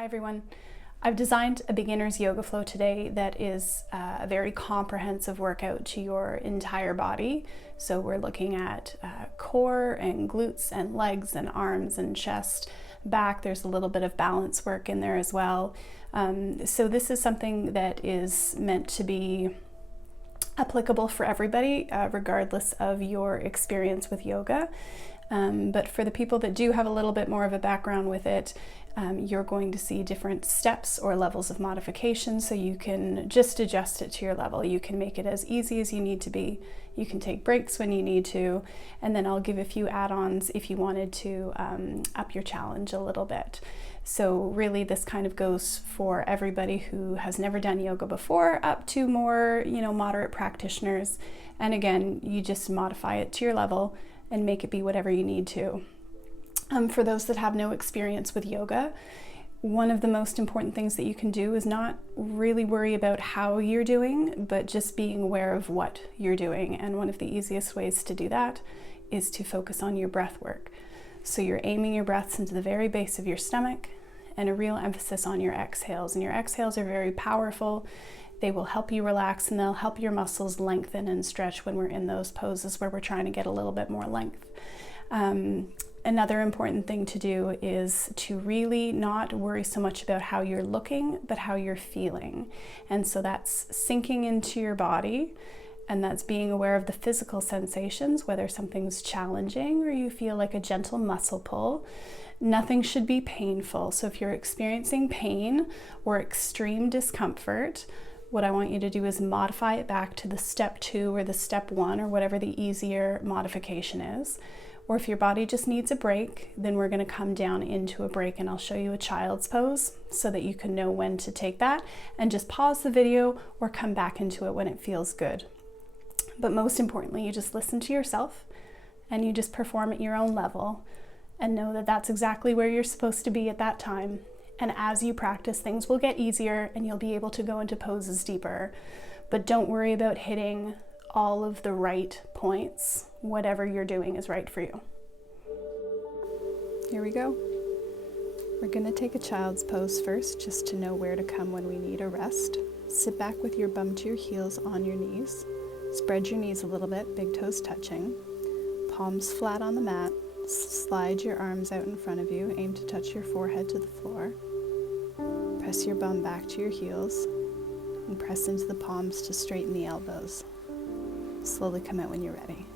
Hi everyone. I've designed a beginner's yoga flow today that is a very comprehensive workout to your entire body. So we're looking at core and glutes and legs and arms and chest, back. There's a little bit of balance work in there as well. So this is something that is meant to be applicable for everybody, regardless of your experience with yoga. But for the people that do have a little bit more of a background with it, you're going to see different steps or levels of modification, so you can just adjust it to your level. You can make it as easy as you need to be. You can take breaks when you need to, and then I'll give a few add-ons if you wanted to up your challenge a little bit. So really this kind of goes for everybody who has never done yoga before up to more, moderate practitioners. And again, you just modify it to your level and make it be whatever you need to. For those that have no experience with yoga, one of the most important things that you can do is not really worry about how you're doing, but just being aware of what you're doing. And one of the easiest ways to do that is to focus on your breath work. So you're aiming your breaths into the very base of your stomach and a real emphasis on your exhales. And your exhales are very powerful. They will help you relax and they'll help your muscles lengthen and stretch when we're in those poses where we're trying to get a little bit more length. Another important thing to do is to really not worry so much about how you're looking, but how you're feeling. And so that's sinking into your body, and that's being aware of the physical sensations, whether something's challenging or you feel like a gentle muscle pull. Nothing should be painful. So if you're experiencing pain or extreme discomfort, what I want you to do is modify it back to the step 2 or the step 1 or whatever the easier modification is. Or if your body just needs a break, then we're going to come down into a break, and I'll show you a child's pose so that you can know when to take that and just pause the video or come back into it when it feels good. But most importantly, you just listen to yourself and you just perform at your own level and know that that's exactly where you're supposed to be at that time. And as you practice, things will get easier and you'll be able to go into poses deeper. But don't worry about hitting all of the right points. Whatever you're doing is right for you. Here we go. We're going to take a child's pose first, just to know where to come when we need a rest. Sit back with your bum to your heels on your knees. Spread your knees a little bit, big toes touching. Palms flat on the mat. Slide your arms out in front of you. Aim to touch your forehead to the floor. Press your bum back to your heels and press into the palms to straighten the elbows. Slowly come out when you're ready.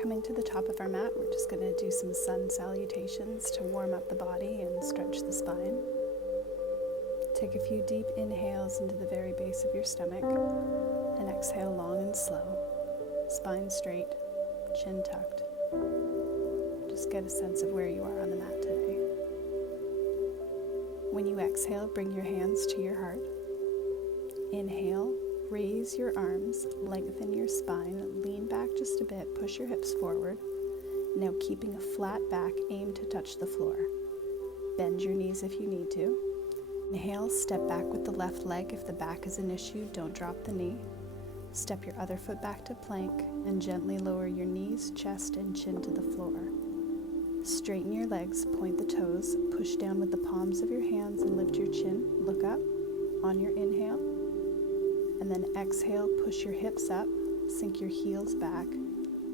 Coming to the top of our mat, we're just going to do some sun salutations to warm up the body and stretch the spine. Take a few deep inhales into the very base of your stomach and exhale long and slow. Spine straight, chin tucked. Just get a sense of where you are on the mat today. When you exhale, bring your hands to your heart. Inhale, raise your arms, lengthen your spine, lean back just a bit, push your hips forward. Now keeping a flat back, aim to touch the floor. Bend your knees if you need to. Inhale, step back with the left leg. If the back is an issue, don't drop the knee. Step your other foot back to plank and gently lower your knees, chest, and chin to the floor. Straighten your legs, point the toes, push down with the palms of your hands and lift your chin. Look up on your inhale. And then exhale, push your hips up, sink your heels back,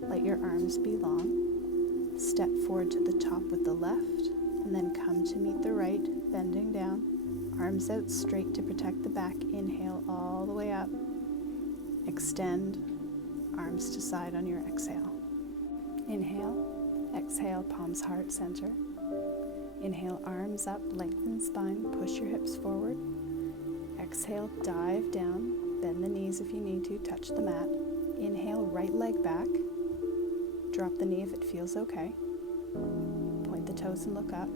let your arms be long. Step forward to the top with the left, and then come to meet the right, bending down. Arms out straight to protect the back. Inhale all the way up. Extend, arms to side on your exhale. Inhale, exhale, palms heart center. Inhale, arms up, lengthen spine, push your hips forward. Exhale, dive down. Bend the knees if you need to, touch the mat. Inhale, right leg back. Drop the knee if it feels okay. Point the toes and look up.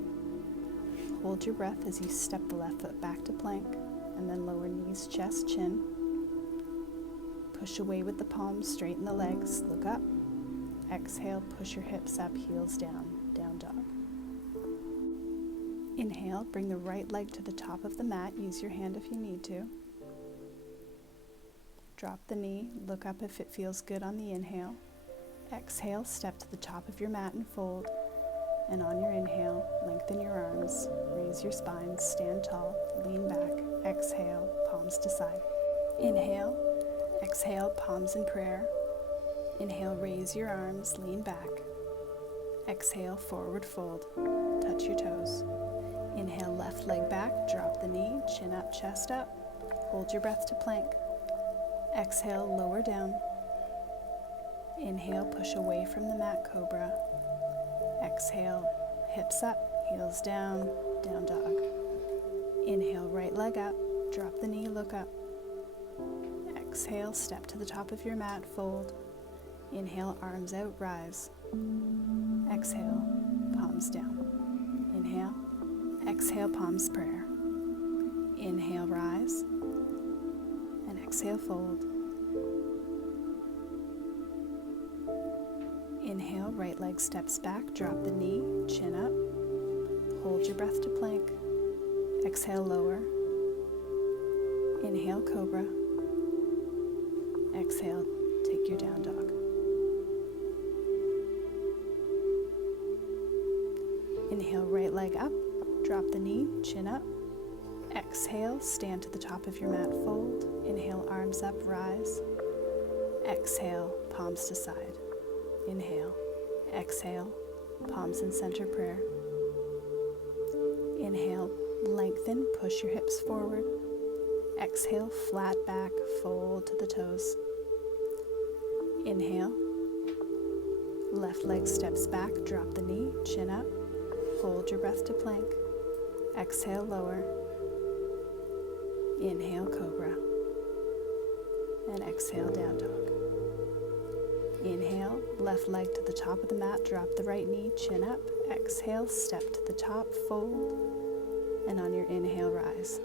Hold your breath as you step the left foot back to plank, and then lower knees, chest, chin. Push away with the palms, straighten the legs, look up. Exhale, push your hips up, heels down, down dog. Inhale, bring the right leg to the top of the mat. Use your hand if you need to. Drop the knee, look up if it feels good on the inhale. Exhale, step to the top of your mat and fold. And on your inhale, lengthen your arms, raise your spine, stand tall, lean back, exhale, palms to side. Inhale, exhale, palms in prayer. Inhale, raise your arms, lean back. Exhale, forward fold, touch your toes. Inhale, left leg back, drop the knee, chin up, chest up. Hold your breath to plank. Exhale, lower down. Inhale, push away from the mat, cobra. Exhale, hips up, heels down, down dog. Inhale, right leg up, drop the knee, look up. Exhale, step to the top of your mat, fold. Inhale, arms out, rise. Exhale, palms down. Inhale, exhale, palms prayer. Inhale, rise. And exhale, fold. Inhale, right leg steps back, drop the knee, chin up. Hold your breath to plank. Exhale, lower. Inhale, cobra. Exhale, take your down dog. Inhale, right leg up, drop the knee, chin up. Exhale, stand to the top of your mat, fold. Inhale, arms up, rise. Exhale, palms to side. Inhale, exhale, palms in center prayer. Inhale, lengthen, push your hips forward. Exhale, flat back, fold to the toes. Inhale, left leg steps back, drop the knee, chin up. Hold your breath to plank. Exhale, lower. Inhale, cobra. And exhale, down dog. Inhale, left leg to the top of the mat, drop the right knee, chin up. Exhale, step to the top, fold. And on your inhale, rise.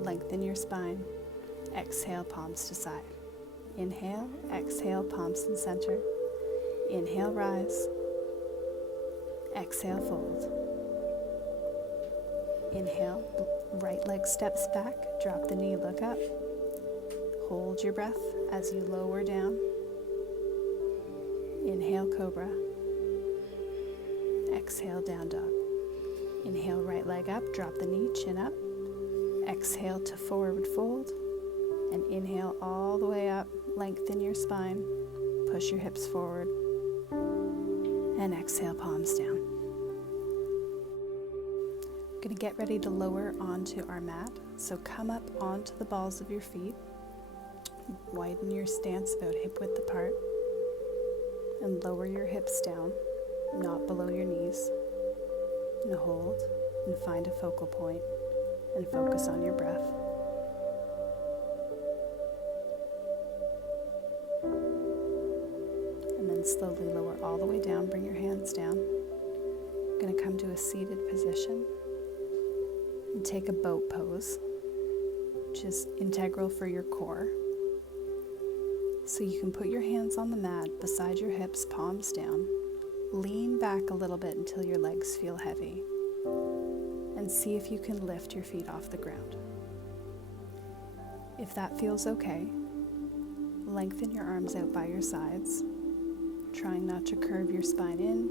Lengthen your spine. Exhale, palms to side. Inhale, exhale, palms in center. Inhale, rise. Exhale, fold. Inhale, right leg steps back, drop the knee, look up. Hold your breath as you lower down. Inhale, cobra. Exhale, down dog. Inhale, right leg up, drop the knee, chin up. Exhale to forward fold. And inhale all the way up, lengthen your spine, push your hips forward. And exhale, palms down. We're going to get ready to lower onto our mat. So come up onto the balls of your feet. Widen your stance about hip width apart. And lower your hips down, not below your knees. And hold and find a focal point and focus on your breath. And then slowly lower all the way down, bring your hands down. You're going to come to a seated position and take a boat pose, which is integral for your core. So you can put your hands on the mat beside your hips, palms down. Lean back a little bit until your legs feel heavy. And see if you can lift your feet off the ground. If that feels okay, lengthen your arms out by your sides, trying not to curve your spine in.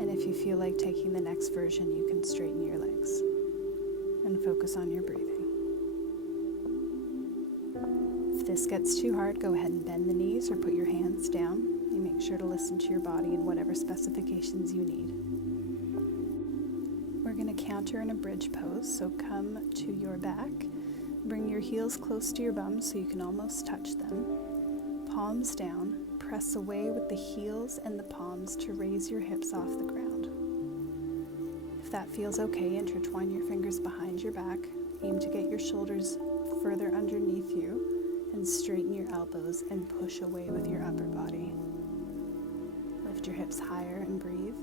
And if you feel like taking the next version, you can straighten your legs and focus on your breathing. If this gets too hard, go ahead and bend the knees or put your hands down. You make sure to listen to your body and whatever specifications you need. We're going to counter in a bridge pose, so come to your back. Bring your heels close to your bum so you can almost touch them. Palms down, press away with the heels and the palms to raise your hips off the ground. If that feels okay, intertwine your fingers behind your back. Aim to get your shoulders further underneath you and straighten your elbows and push away with your upper body. Lift your hips higher and breathe.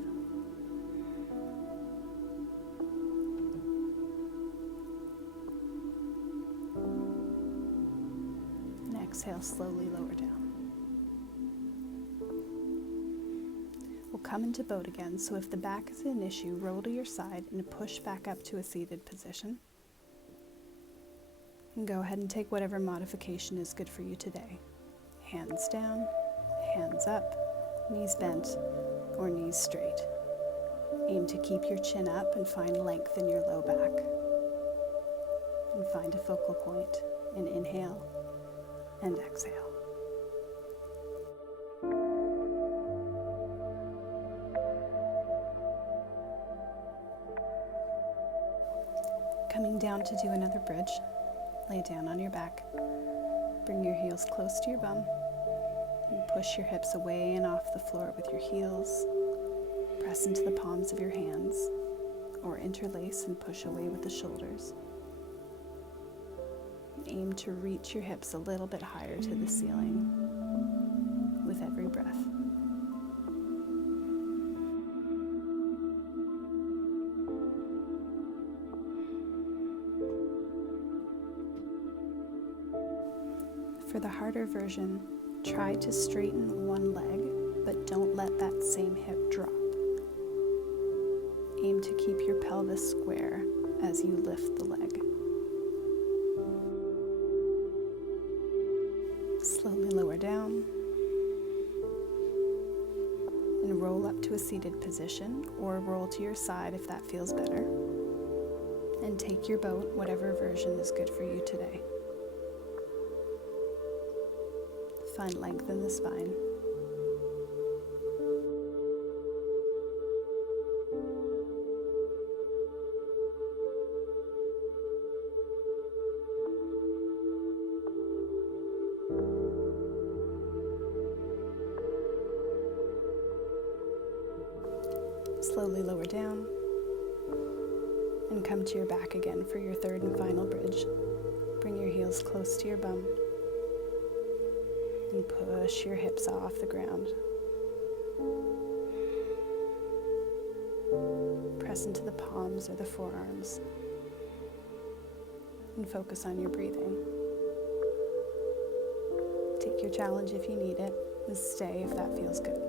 And exhale, slowly lower down. We'll come into boat again, so if the back is an issue, roll to your side and push back up to a seated position. And go ahead and take whatever modification is good for you today. Hands down, hands up, knees bent, or knees straight. Aim to keep your chin up and find length in your low back. And find a focal point in inhale and exhale. Coming down to do another bridge, lay down on your back. Bring your heels close to your bum and push your hips away and off the floor with your heels. Press into the palms of your hands or interlace and push away with the shoulders. Aim to reach your hips a little bit higher to the ceiling with every breath. For the harder version, try to straighten one leg, but don't let that same hip drop. Aim to keep your pelvis square as you lift the leg. Slowly lower down and roll up to a seated position or roll to your side if that feels better. And take your boat, whatever version is good for you today. Find length in the spine. Slowly lower down and come to your back again for your third and final bridge. Bring your heels close to your bum and push your hips off the ground. Press into the palms or the forearms and focus on your breathing. Take your challenge if you need it and stay if that feels good.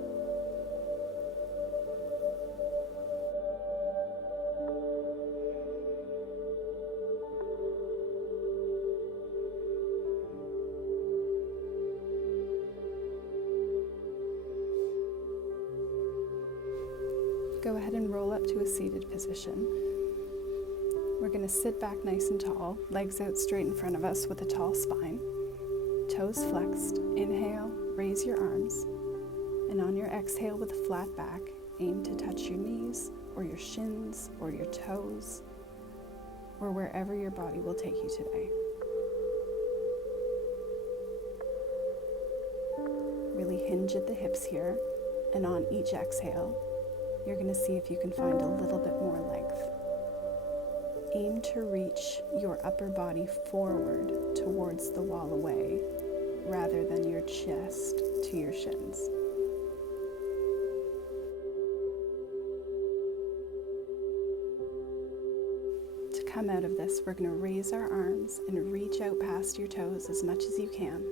Go ahead and roll up to a seated position. We're going to sit back nice and tall, legs out straight in front of us with a tall spine. Toes flexed. Inhale, raise your arms. And on your exhale with a flat back, aim to touch your knees or your shins or your toes or wherever your body will take you today. Really hinge at the hips here, and on each exhale, you're going to see if you can find a little bit more length. Aim to reach your upper body forward towards the wall away, rather than your chest to your shins. To come out of this, we're going to raise our arms and reach out past your toes as much as you can.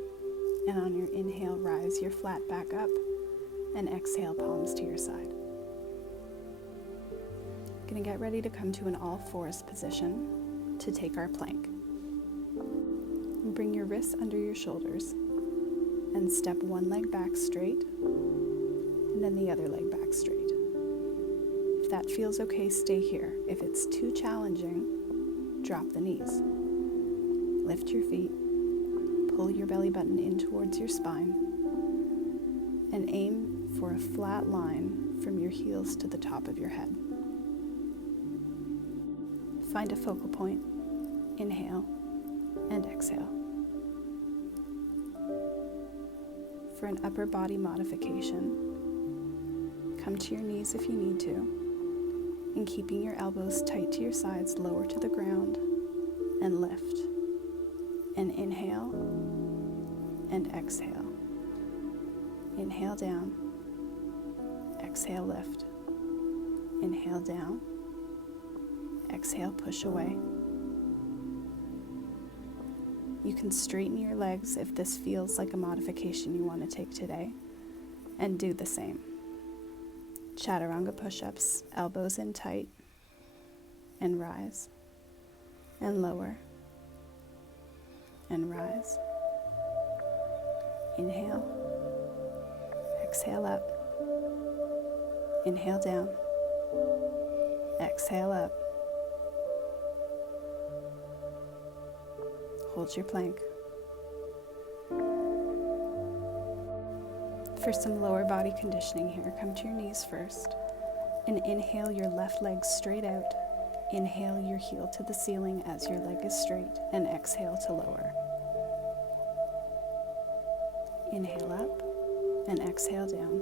And on your inhale, rise your flat back up, and exhale, palms to your side. Going to get ready to come to an all fours position to take our plank. And bring your wrists under your shoulders and step one leg back straight and then the other leg back straight. If that feels okay, stay here. If it's too challenging, drop the knees. Lift your feet, pull your belly button in towards your spine, and aim for a flat line from your heels to the top of your head. Find a focal point, inhale and exhale. For an upper body modification, come to your knees if you need to, and keeping your elbows tight to your sides, lower to the ground and lift. And inhale and exhale. Inhale down, exhale lift. Inhale down, exhale push away. You can straighten your legs if this feels like a modification you want to take today, and do the same. Chaturanga push-ups, elbows in tight, and rise, and lower, and rise. Inhale, exhale up, Inhale down. Exhale up. Hold your plank. For some lower body conditioning here, come to your knees first and inhale your left leg straight out. Inhale your heel to the ceiling as your leg is straight, and exhale to lower. Inhale up and exhale down.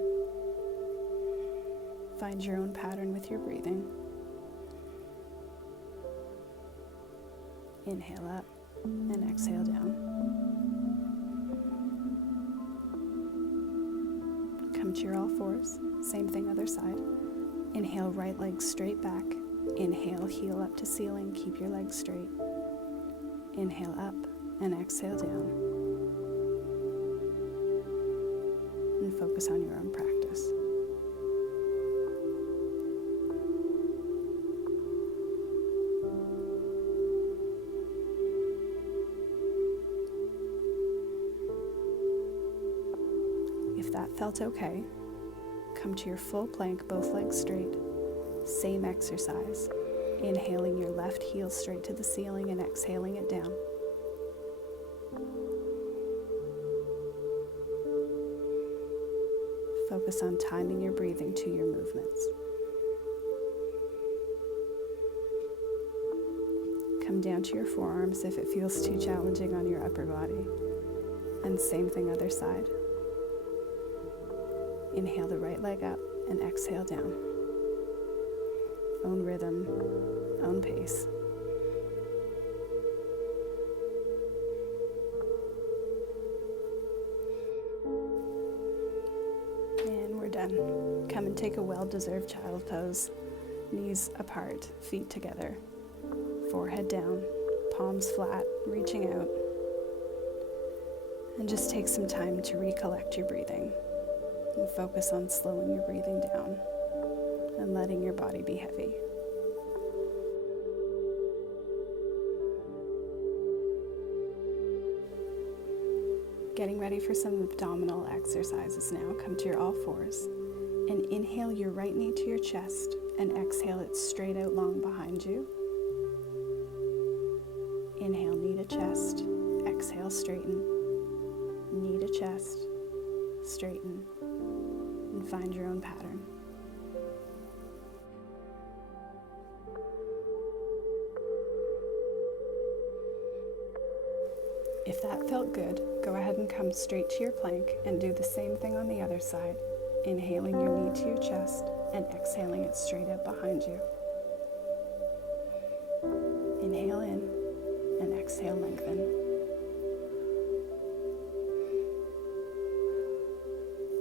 Find your own pattern with your breathing. Inhale up and exhale down. Come to your all fours. Same thing, other side. Inhale, right leg straight back. Inhale, heel up to ceiling. Keep your legs straight. Inhale up and exhale down. And focus on your own practice. If that felt okay, come to your full plank, both legs straight. Same exercise. Inhaling your left heel straight to the ceiling and exhaling it down. Focus on timing your breathing to your movements. Come down to your forearms if it feels too challenging on your upper body. And same thing, other side. Inhale the right leg up and exhale down. Own rhythm, own pace. And we're done. Come and take a well-deserved child pose. Knees apart, feet together. Forehead down, palms flat, reaching out. And just take some time to recollect your breathing. And focus on slowing your breathing down and letting your body be heavy. Getting ready for some abdominal exercises now. Come to your all fours and inhale your right knee to your chest and exhale it straight out long behind you. Inhale, knee to chest, exhale, straighten, knee to chest, straighten, and find your own pattern. If that felt good, go ahead and come straight to your plank and do the same thing on the other side, inhaling your knee to your chest and exhaling it straight up behind you. Inhale in and exhale, lengthen.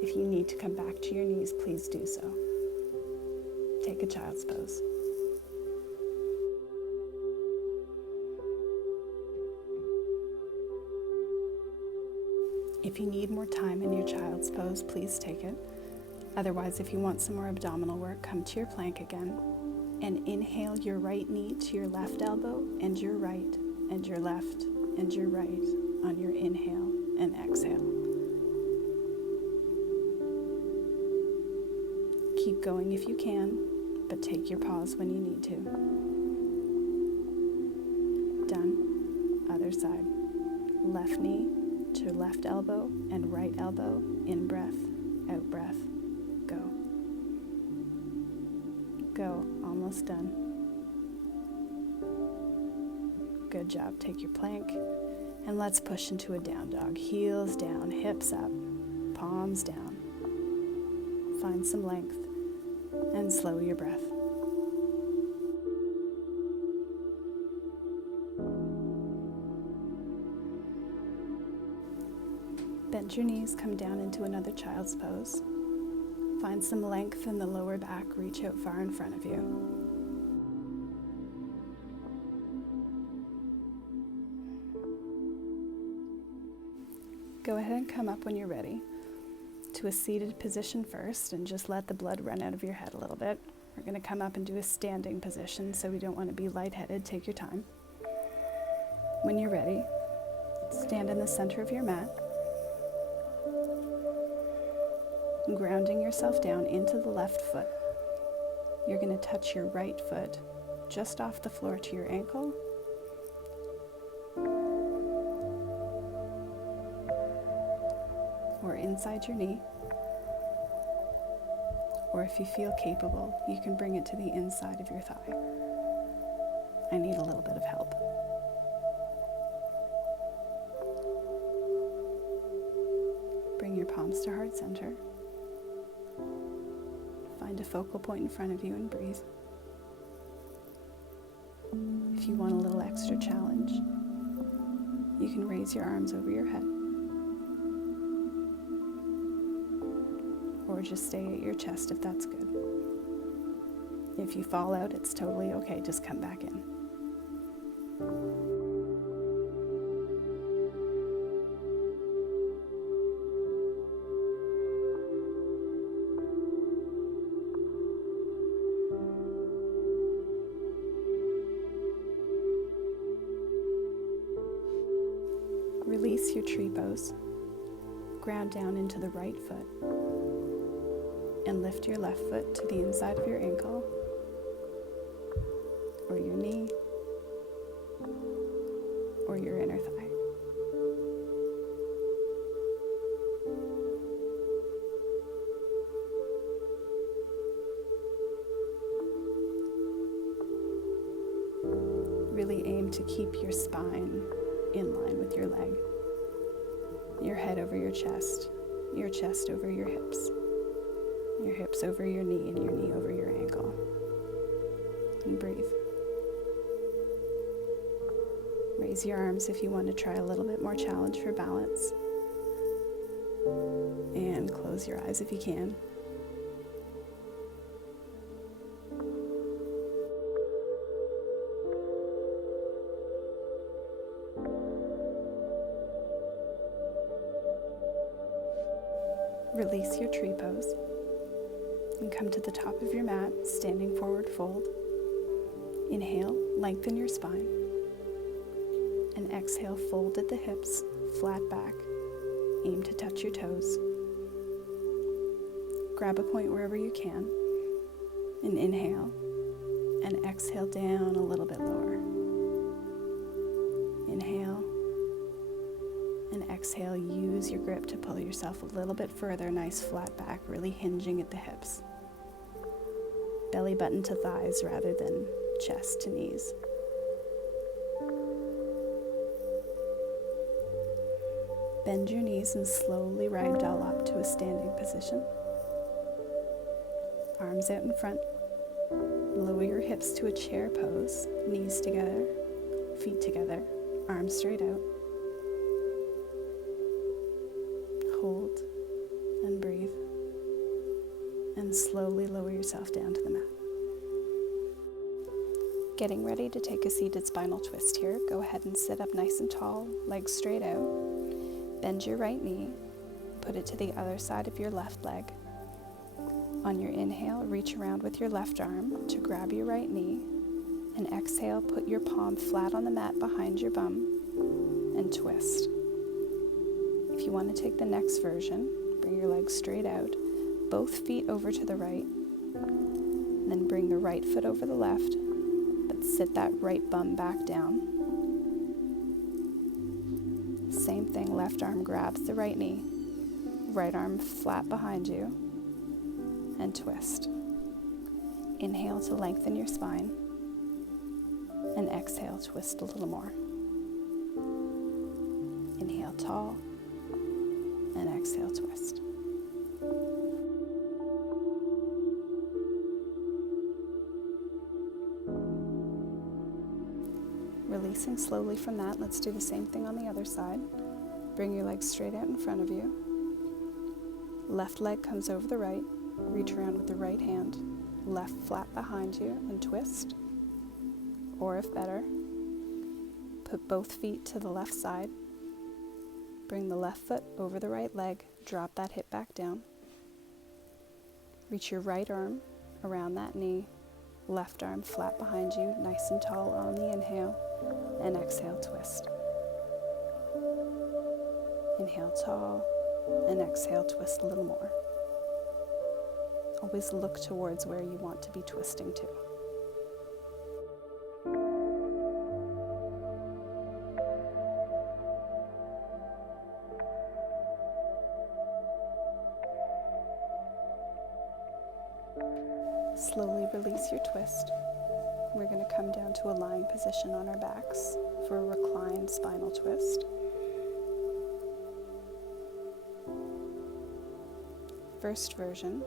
If you need to come back to your knees, please do so. Take a child's pose. If you need more time in your child's pose, please take it. Otherwise, if you want some more abdominal work, come to your plank again and inhale your right knee to your left elbow and your right and your left and your right on your inhale and exhale. Keep going if you can, but take your pause when you need to. Done. Other side. Left knee to left elbow and right elbow. In breath, out breath. Go. Go. Almost done. Good job. Take your plank and let's push into a down dog. Heels down, hips up, palms down. Find some length and slow your breath. Bend your knees, come down into another child's pose. Find some length in the lower back, reach out far in front of you. Go ahead and come up when you're ready to a seated position first and just let the blood run out of your head a little bit. We're going to come up and do a standing position, so we don't want to be lightheaded. Take your time. When you're ready, stand in the center of your mat, grounding yourself down into the left foot. You're going to touch your right foot just off the floor to your ankle. Or inside your knee. Or if you feel capable, you can bring it to the inside of your thigh. I need a little bit of help. Bring your palms to heart center. Find a focal point in front of you and breathe. If you want a little extra challenge, you can raise your arms over your head. Or just stay at your chest if that's good. If you fall out, it's totally okay, just come back in. Release your tree pose. Ground down into the right foot. And lift your left foot to the inside of your ankle or your knee or your inner thigh. Really aim to keep your spine in line with your leg, your head over your chest over your hips over your knee, and your knee over your ankle. And breathe. Raise your arms if you want to try a little bit more challenge for balance. And close your eyes if you can. Release your tree pose. And come to the top of your mat, standing forward fold. Inhale, lengthen your spine. And exhale, fold at the hips, flat back. Aim to touch your toes. Grab a point wherever you can. And inhale. And exhale down a little bit lower. Inhale. And exhale, use your grip to pull yourself a little bit further, nice flat back, really hinging at the hips. Belly button to thighs rather than chest to knees. Bend your knees and slowly ragdoll up to a standing position. Arms out in front. Lower your hips to a chair pose, knees together, feet together, arms straight out. Hold and breathe, and slowly lower yourself down to the mat. Getting ready to take a seated spinal twist here. Go ahead and sit up nice and tall, legs straight out. Bend your right knee, put it to the other side of your left leg. On your inhale, reach around with your left arm to grab your right knee, and exhale, put your palm flat on the mat behind your bum and twist. If you want to take the next version, bring your legs straight out, both feet over to the right, and then bring the right foot over the left, but sit that right bum back down. Same thing, left arm grabs the right knee, right arm flat behind you, and twist. Inhale to lengthen your spine, and exhale, twist a little more. Inhale tall, and exhale, twist. Releasing slowly from that, let's do the same thing on the other side. Bring your legs straight out in front of you. Left leg comes over the right. Reach around with the right hand. Left flat behind you and twist. Or if better, put both feet to the left side. Bring the left foot over the right leg, drop that hip back down. Reach your right arm around that knee, left arm flat behind you, nice and tall on the inhale, and exhale, twist. Inhale tall, and exhale, twist a little more. Always look towards where you want to be twisting to. Slowly release your twist. We're going to come down to a lying position on our backs for a reclined spinal twist. First version,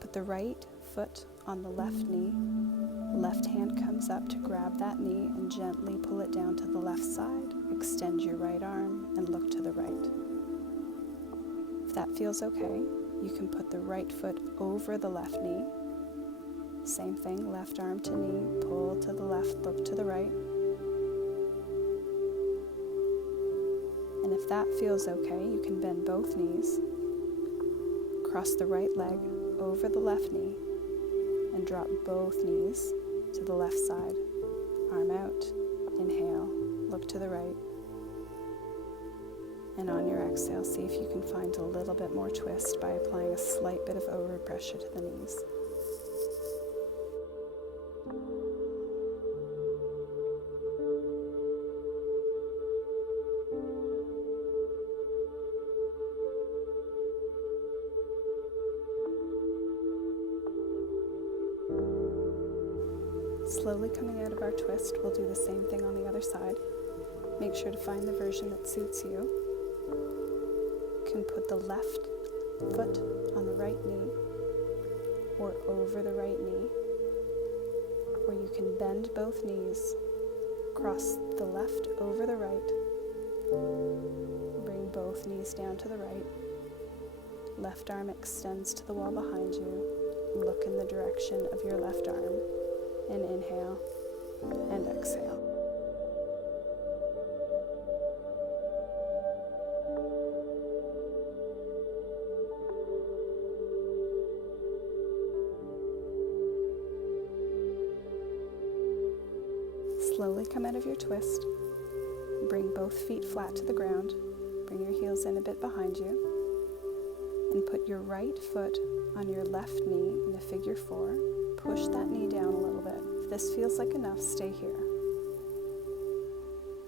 put the right foot on the left knee. Left hand comes up to grab that knee and gently pull it down to the left side. Extend your right arm and look to the right. If that feels okay, you can put the right foot over the left knee. Same thing, left arm to knee, pull to the left, look to the right. And if that feels okay, you can bend both knees, cross the right leg over the left knee, and drop both knees to the left side. Arm out, inhale, look to the right. And on your exhale, see if you can find a little bit more twist by applying a slight bit of overpressure to the knees. Slowly coming out of our twist, we'll do the same thing on the other side. Make sure to find the version that suits you. You can put the left foot on the right knee or over the right knee, or you can bend both knees, cross the left over the right, bring both knees down to the right, left arm extends to the wall behind you, look in the direction of your left arm, and inhale and exhale. Slowly come out of your twist. Bring both feet flat to the ground. Bring your heels in a bit behind you. And put your right foot on your left knee in a figure 4. Push that knee down a little bit. If this feels like enough, stay here.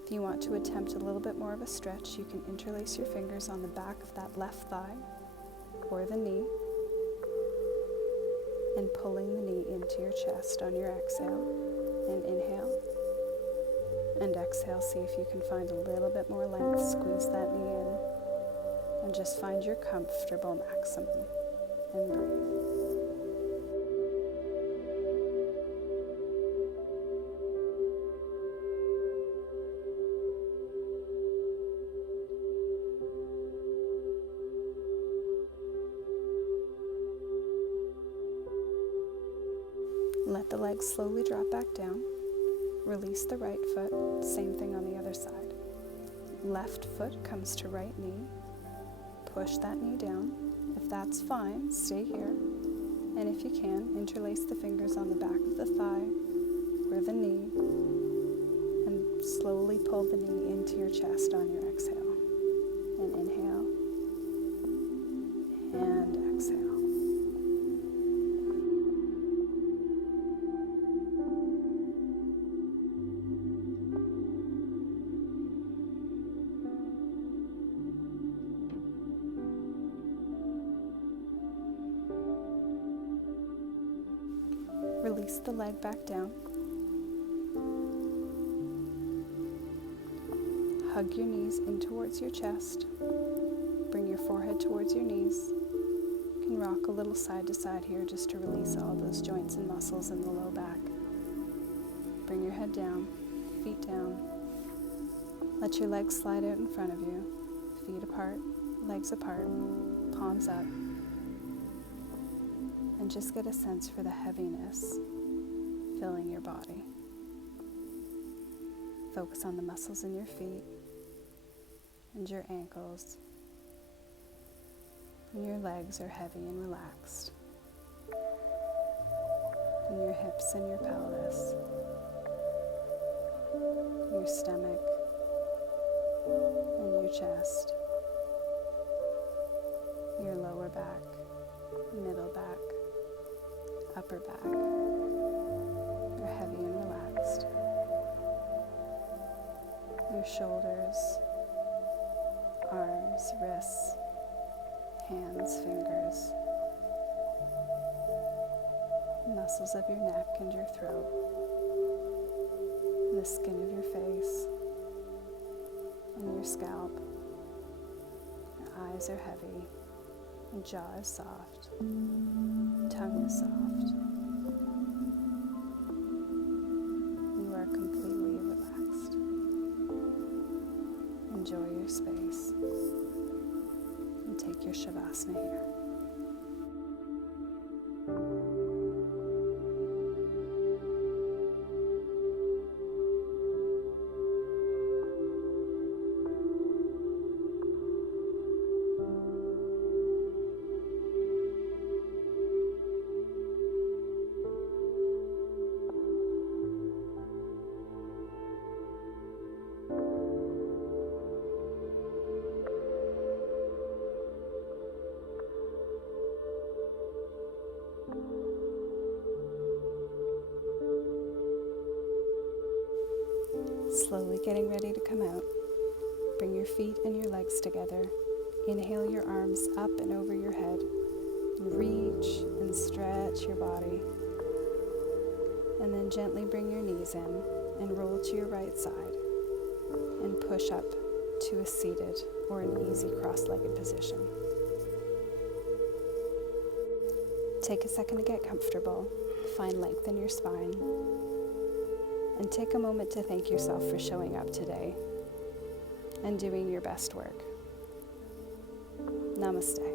If you want to attempt a little bit more of a stretch, you can interlace your fingers on the back of that left thigh or the knee and pulling the knee into your chest on your exhale. And inhale and exhale. See if you can find a little bit more length. Squeeze that knee in and just find your comfortable maximum and breathe. Let the legs slowly drop back down. Release the right foot. Same thing on the other side. Left foot comes to right knee. Push that knee down. If that's fine, stay here. And if you can, interlace the fingers on the back of the thigh or the knee and slowly pull the knee into your chest on your exhale. And inhale and exhale. Release the leg back down. Hug your knees in towards your chest. Bring your forehead towards your knees. You can rock a little side to side here just to release all those joints and muscles in the low back. Bring your head down, feet down. Let your legs slide out in front of you. Feet apart, legs apart, palms up. And just get a sense for the heaviness filling your body. Focus on the muscles in your feet and your ankles. And your legs are heavy and relaxed. And your hips and your pelvis. Your stomach and your chest. Your lower back, middle back, upper back are heavy and relaxed. Your shoulders, arms, wrists, hands, fingers, muscles of your neck and your throat, the skin of your face and your scalp. Your eyes are heavy, your jaw is soft, tongue is soft. You are completely relaxed. Enjoy your space and take your Shavasana here. Slowly getting ready to come out. Bring your feet and your legs together. Inhale your arms up and over your head. Reach and stretch your body. And then gently bring your knees in and roll to your right side and push up to a seated or an easy cross-legged position. Take a second to get comfortable. Find length in your spine. And take a moment to thank yourself for showing up today and doing your best work. Namaste.